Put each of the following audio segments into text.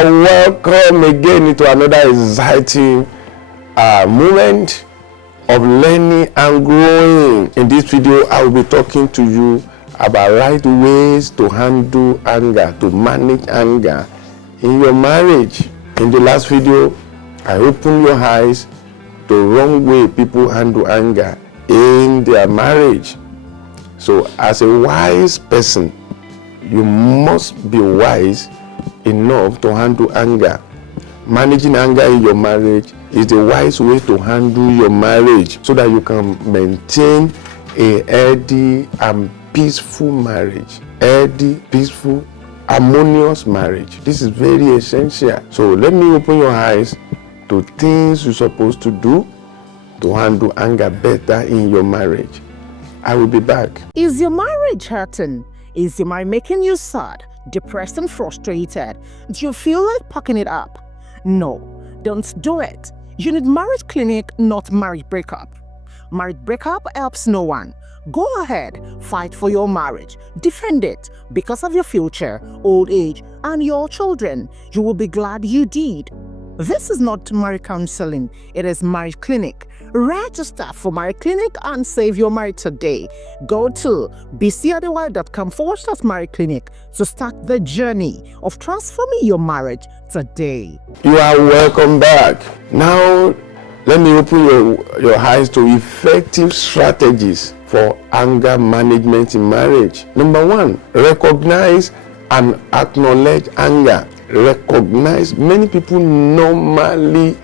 are welcome again into another exciting moment of learning and growing. In this video, I will be talking to you about right ways to handle anger, to manage anger in your marriage. In the last video, I opened your eyes to the wrong way people handle anger in their marriage. So as a wise person, you must be wise enough to handle anger. Managing anger in your marriage is the wise way to handle your marriage so that you can maintain a healthy and peaceful marriage. Healthy, peaceful, harmonious marriage. This is very essential. So let me open your eyes to things you're supposed to do to handle anger better in your marriage. I will be back. Is your marriage hurting? Is your marriage making you sad, depressed and frustrated? Do you feel like packing it up? No, don't do it. You need marriage clinic, not marriage breakup. Marriage breakup helps no one. Go ahead, fight for your marriage, defend it because of your future, old age, and your children. You will be glad you did. This is not marriage counseling, it is marriage clinic. Register for marriage clinic and save your marriage today. Go to bisiadewale.com/marriage clinic to start the journey of transforming your marriage today. You are welcome back. Now, let me open your eyes to effective strategies for anger management in marriage. Number one, recognize and acknowledge anger. Recognize. Many people normally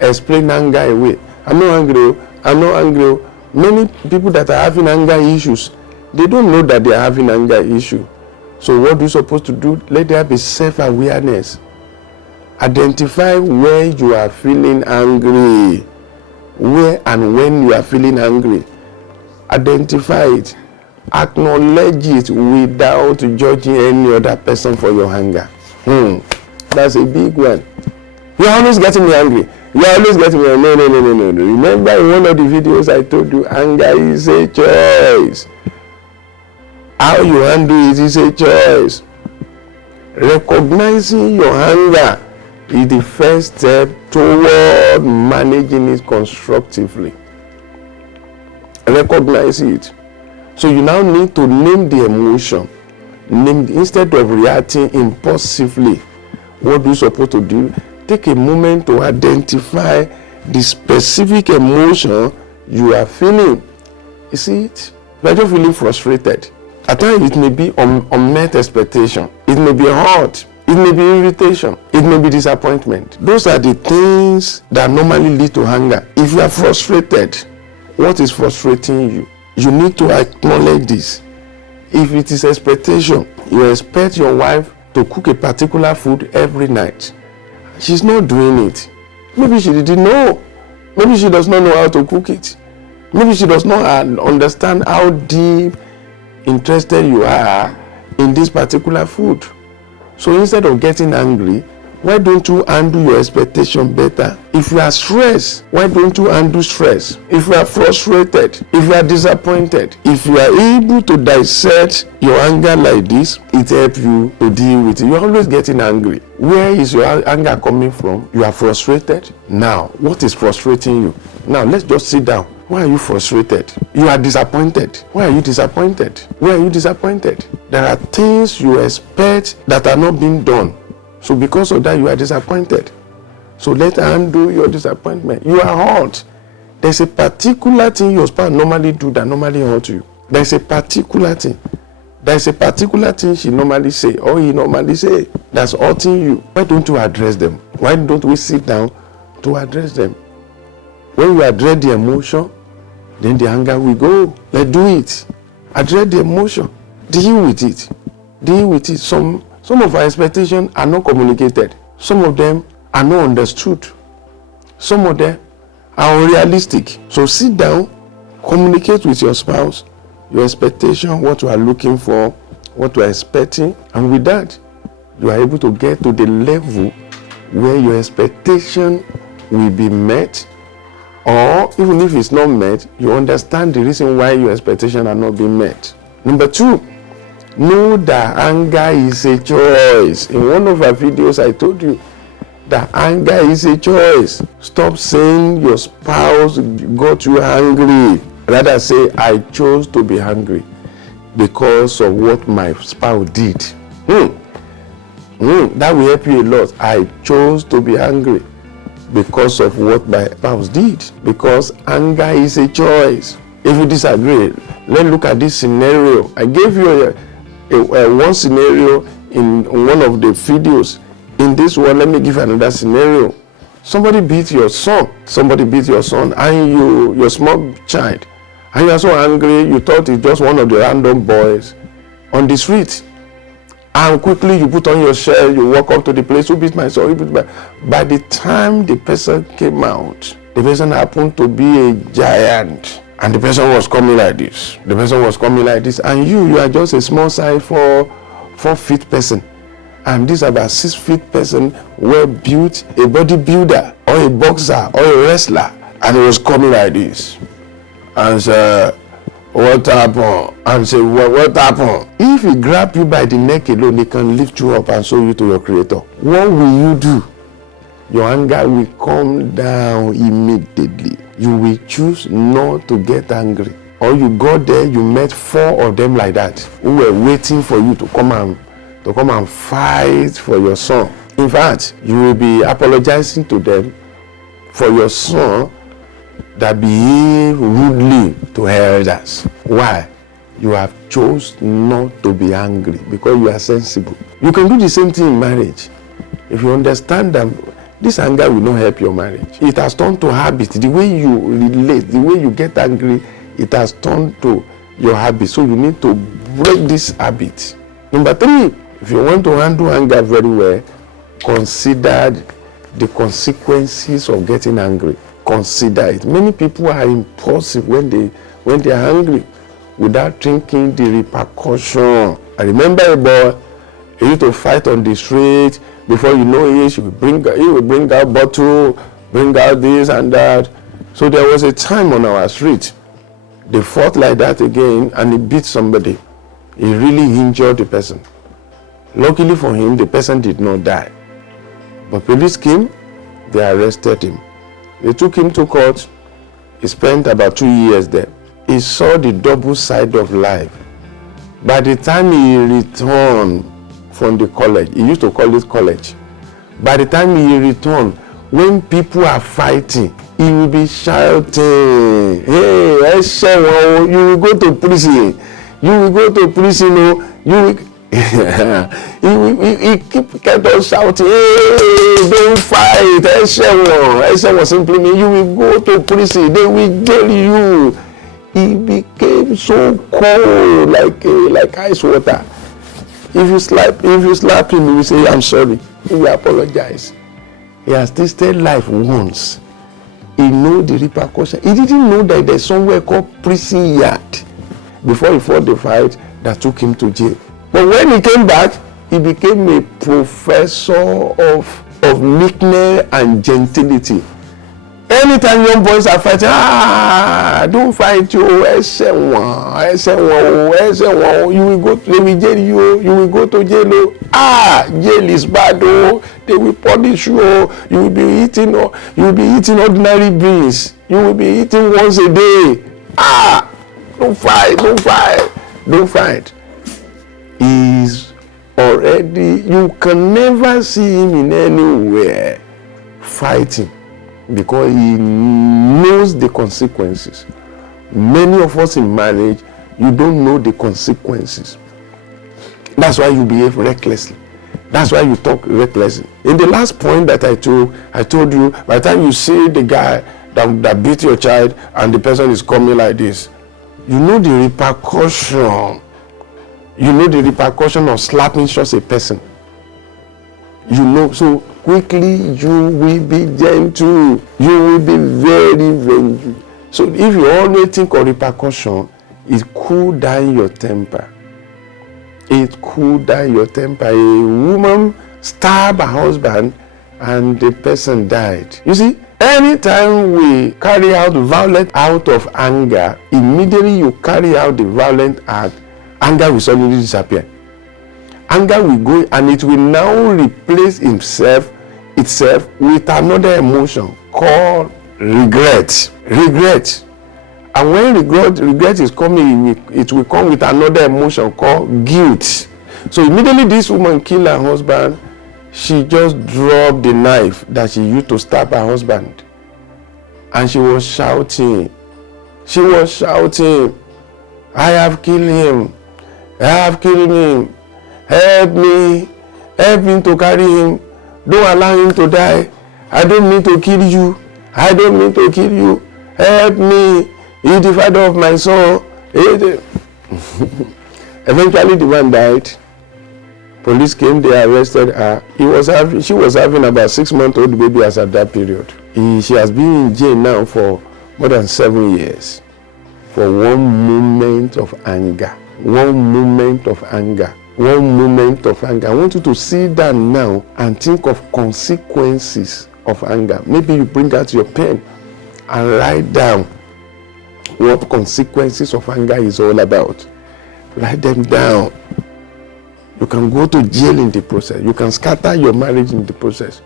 explain anger away. I'm not angry. I'm not angry. Many people that are having anger issues, they don't know that they are having anger issue. So what are you supposed to do? Let there be self-awareness. Identify where you are feeling angry. Where and when you are feeling angry. Identify it. Acknowledge it without judging any other person for your anger. That's a big one. You're always getting me angry. You're always getting me angry. No. Remember in one of the videos I told you, anger is a choice. How you handle it is a choice. Recognizing your anger is the first step toward managing it constructively. Recognize it. So you now need to name the emotion. Instead of reacting impulsively. What are you supposed to do? Take a moment to identify the specific emotion you are feeling. You see it? You are just feeling frustrated. At times it may be unmet expectation. It may be hurt. It may be irritation. It may be disappointment. Those are the things that normally lead to anger. If you are frustrated, what is frustrating you? You need to acknowledge this. If it is expectation, you expect your wife to cook a particular food every night. She's not doing it. Maybe she didn't know. Maybe she does not know how to cook it. Maybe she does not understand how deep interested you are in this particular food. So instead of getting angry, why don't you handle your expectation better? If you are stressed, why don't you handle stress? If you are frustrated, if you are disappointed, if you are able to dissect your anger like this, it helps you to deal with it. You are always getting angry. Where is your anger coming from? You are frustrated. Now, what is frustrating you? Now, let's just sit down. Why are you frustrated? You are disappointed. Why are you disappointed? Why are you disappointed? There are things you expect that are not being done. So because of that, you are disappointed. So let's handle your disappointment. You are hurt. There's a particular thing your spouse normally do that normally hurt you. There's a particular thing. There's a particular thing she normally say or he normally say that's hurting you. Why don't you address them? Why don't we sit down to address them? When you address the emotion, then the anger will go. Let's do it. Address the emotion. Deal with it. Deal with it. Some of our expectations are not communicated. Some of them are not understood. Some of them are unrealistic. So sit down, communicate with your spouse, your expectation, what you are looking for, what you are expecting, and with that, you are able to get to the level where your expectation will be met, or even if it's not met, you understand the reason why your expectations are not being met. Number two, Know that anger is a choice. In one of our videos, I told you that anger is a choice. Stop saying your spouse got you angry. Rather say, I chose to be angry because of what my spouse did. That will help you a lot. I chose to be angry because of what my spouse did. Because anger is a choice. If you disagree, let's look at this scenario. I gave you one scenario in one of the videos. In this one, let me give another scenario. Somebody beat your son. And your small child. And you are so angry, you thought it's just one of the random boys on the street. And quickly you put on your shirt, you walk up to the place, who beat my son? By the time the person came out, the person happened to be a giant. And the person was coming like this. And you are just a small size 4 feet person. And this about 6 feet person, well built, a bodybuilder, or a boxer, or a wrestler. And he was coming like this. And say, what happened? And say, what happened? If he grab you by the neck alone, he can lift you up and show you to your creator. What will you do? Your anger will come down immediately. You will choose not to get angry. Or you got there, you met 4 of them like that, who were waiting for you to come and fight for your son. In fact, you will be apologizing to them for your son that behave rudely to elders. Why? You have chosen not to be angry because you are sensible. You can do the same thing in marriage. If you understand that this anger will not help your marriage. It has turned to habit. The way you relate, the way you get angry, it has turned to your habit. So you need to break this habit. Number 3, if you want to handle anger very well, consider the consequences of getting angry. Consider it. Many people are impulsive when they are angry without thinking the repercussion. I remember a boy, he used to fight on the street. Before you know it, he will bring out bottle, bring out this and that. So there was a time on our street, they fought like that again and he beat somebody. He really injured the person. Luckily for him, the person did not die. But police came, they arrested him. They took him to court. He spent about 2 years there. He saw the double side of life. By the time he returned from the college, he used to call it college. By the time he returned, when people are fighting, he will be shouting, hey, you will go to prison. You will go to prison. You will... he kept on shouting, hey, don't fight, Eshewo simply means you will go to prison, they will jail you. He became so cold, like ice water. If you slap him, he will say, I'm sorry. He will apologize. He has tasted life once. He knows the repercussion. He didn't know that there's somewhere called prison yard before he fought the fight that took him to jail. But when he came back, he became a professor of meekness and gentility. Anytime young boys are fighting, don't fight you, you will go to, they will jail you will go to jail, jail is bad, they will punish you, you will be eating ordinary beans, you will be eating once a day, don't fight. He's already, you can never see him in anywhere fighting because he knows the consequences. Many of us in marriage, you don't know the consequences. That's why you behave recklessly. That's why you talk recklessly. In the last point that I told you, by the time you see the guy that beat your child and the person is coming like this, you know the repercussion. You know the repercussion of slapping such a person. You know, so quickly you will be gentle. You will be very, very. So if you always think of repercussion, it cool down your temper. It cool down your temper. A woman stabbed her husband and the person died. You see, anytime we carry out violent out of anger, immediately you carry out the violent act anger will suddenly disappear. Anger will go and it will now replace itself with another emotion called regret. Regret. And when regret is coming, it will come with another emotion called guilt. So immediately this woman killed her husband, she just dropped the knife that she used to stab her husband. And she was shouting. I have killed him. I have killed him. Help me. Help me to carry him. Don't allow him to die. I don't mean to kill you. I don't mean to kill you. Help me. He's the father of my son. Eventually the man died. Police came, they arrested her. She was having about 6-month-old baby as at that period. She has been in jail now for more than 7 years. For one moment of anger. One moment of anger. One moment of anger. I want you to sit down now and think of consequences of anger. Maybe you bring out your pen and write down what consequences of anger is all about. Write them down. You can go to jail in the process. You can scatter your marriage in the process.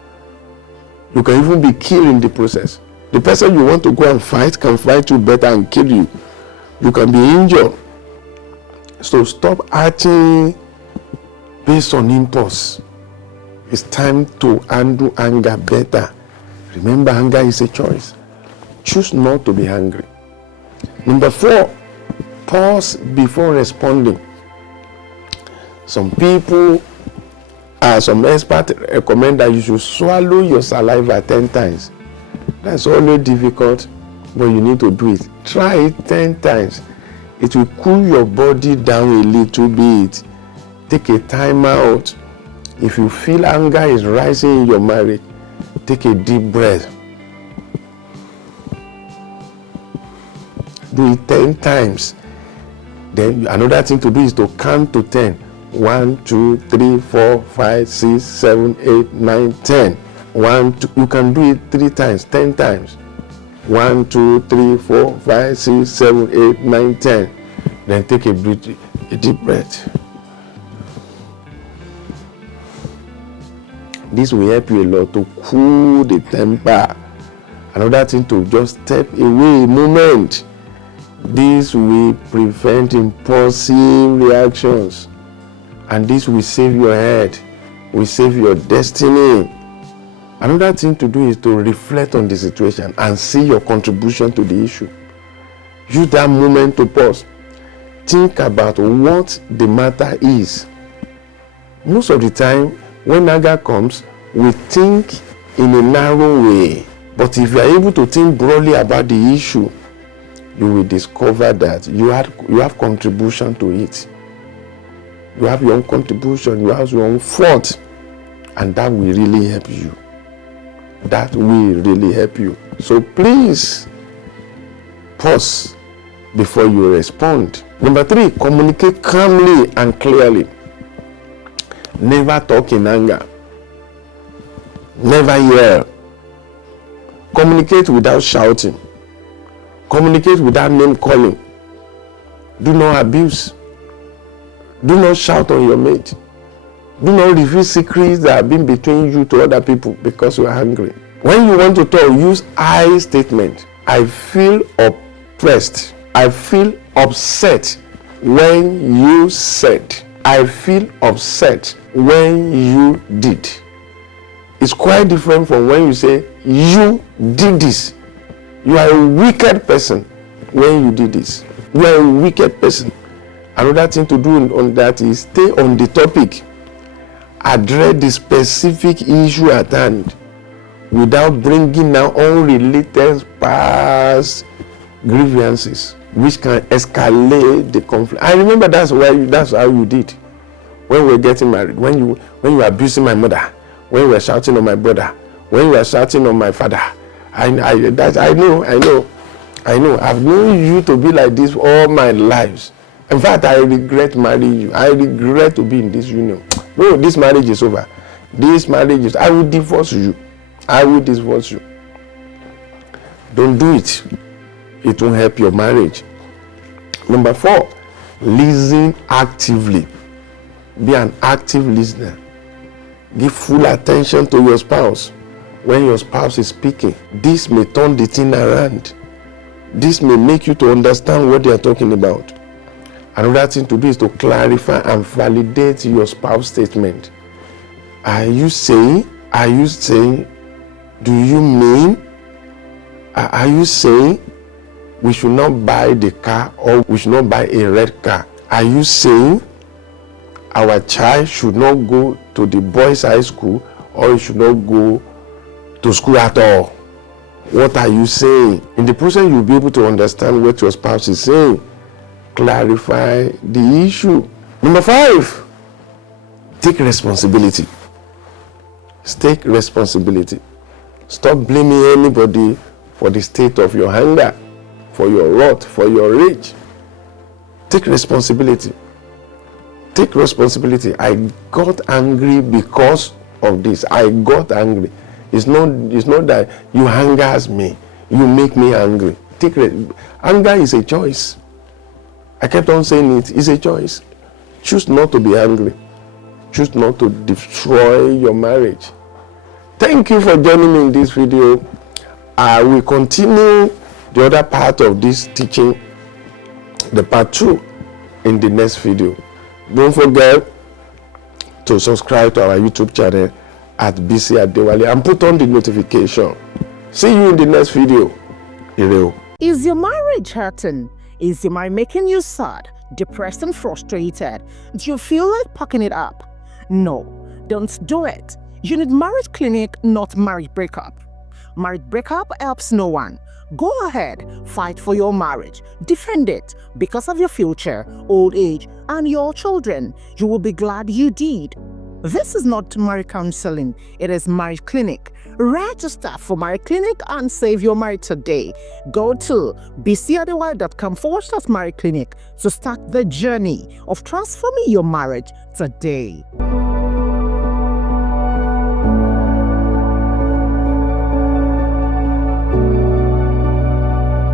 You can even be killed in the process. The person you want to go and fight can fight you better and kill you. You can be injured. So stop acting based on impulse. It's time to handle anger better. Remember, anger is a choice. Choose not to be angry. Number 4, pause before responding. Some people, some experts recommend that you should swallow your saliva 10 times. That's always difficult, but you need to do it. Try it 10 times. It will cool your body down a little bit. Take a time out. If you feel anger is rising in your marriage, take a deep breath. Do it 10 times. Then another thing to do is to count to 10. 1, 2, 3, 4, 5, 6, 7, 8, 9, 10. 1, 2, you can do it 3 times, 10 times. 1, 2, 3, 4, 5, 6, 7, 8, 9, 10. Then take a deep breath. This will help you a lot to cool the temper. Another thing, to just step away a moment. This will prevent impulsive reactions. And this will save your head, will save your destiny. Another thing to do is to reflect on the situation and see your contribution to the issue. Use that moment to pause. Think about what the matter is. Most of the time, when anger comes, we think in a narrow way. But if you are able to think broadly about the issue, you will discover that you have contribution to it. You have your own contribution, you have your own fault, and that will really help you. That will really help you. So please pause before you respond. Number 3, communicate calmly and clearly. Never talk in anger. Never yell. Communicate without shouting. Communicate without name calling. Do not abuse. Do not shout on your mate. Do not reveal secrets that have been between you to other people because you are angry. When you want to talk, use I statement. I feel oppressed. I feel upset when you said. I feel upset when you did. It's quite different from when you say, you did this. You are a wicked person when you did this. You are a wicked person. Another thing to do on that is stay on the topic. Address the specific issue at hand without bringing now unrelated past grievances, which can escalate the conflict. I remember that's how you did when we were getting married. When you were abusing my mother, when you were shouting on my brother, when you were shouting on my father. I know. I've known you to be like this all my lives. In fact, I regret marrying you. I regret to be in this union. No, this marriage is over. I will divorce you. I will divorce you. Don't do it. It won't help your marriage. Number 4, Listen actively. Be an active listener. Give full attention to your spouse when your spouse is speaking. This may turn the thing around. This may make you to understand what they are talking about. Another thing to do is to clarify and validate your spouse's statement. Are you saying, do you mean, are you saying we should not buy the car or we should not buy a red car? Are you saying our child should not go to the boys' high school or he should not go to school at all? What are you saying? In the process, you'll be able to understand what your spouse is saying. Clarify the issue. Number 5, take responsibility. Take responsibility. Stop blaming anybody for the state of your anger, for your wrath, for your rage. Take responsibility. Take responsibility. I got angry because of this. I got angry. It's not that you angers me. You make me angry. Anger is a choice. I kept on saying it. It's a choice. Choose not to be angry. Choose not to destroy your marriage. Thank you for joining me in this video. I will continue the other part of this teaching, the part 2, in the next video. Don't forget to subscribe to our YouTube channel at Bisi Adewale and put on the notification. See you in the next video. Ireo. Is your marriage hurting? Is your marriage making you sad, depressed, and frustrated? Do you feel like packing it up? No, don't do it. You need marriage clinic, not marriage breakup. Marriage breakup helps no one. Go ahead, fight for your marriage, defend it because of your future, old age, and your children. You will be glad you did. This is not marriage counseling, it is marriage clinic. Register for marriage clinic and save your marriage today. Go to bisiadewale.com/marriage clinic to start the journey of transforming your marriage today.